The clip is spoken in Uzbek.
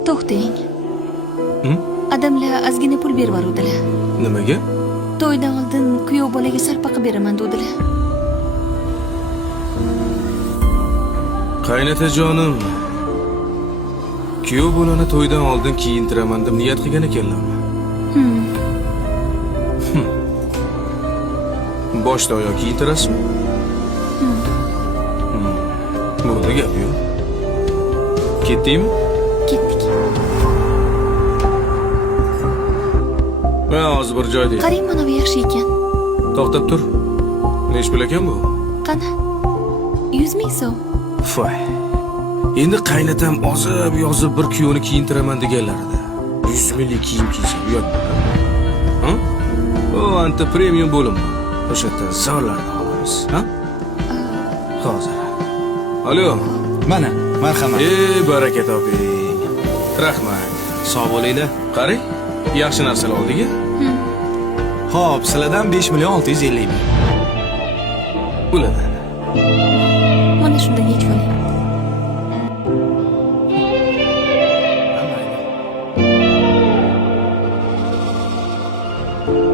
To'xtang. Adamlar ozgina pul berib yubordilar. Nimaga? To'ydan oldin kuyov bolaga sarpaqa beraman dedilar. Qaynatajonim. Kuyov bolani to'ydan oldin kiyintiraman deb niyat qilgan ekanlarmi? Boshdan oyoq kiyintirasizmi? Bo'ldi gap yo'q. Ketdingmi? Ketdik. Men hozir bir joyda. Qarang, mana bu yaxshi ekan. To'xtab tur. Nech pul ekan bu? Qani? 100 ming so'm. Voy. Endi qaynatam ozib yozib bir kuyovni kiyintiraman deganlarida 100 minglik kiyim kiysa uyatmi? Ha? O anta premium bo'lim. O'sha yerda zorlarni olamiz, ha? Hozir. Alo. Mana, marhamat. Baraka toping. Rahmat. Sog' bo'linglar. Qarang, yaxshi narsalar oldik-a? Xo'p, sizlardan 5 million 650 ming. Bo'ladi. Mana shunday yechib oling.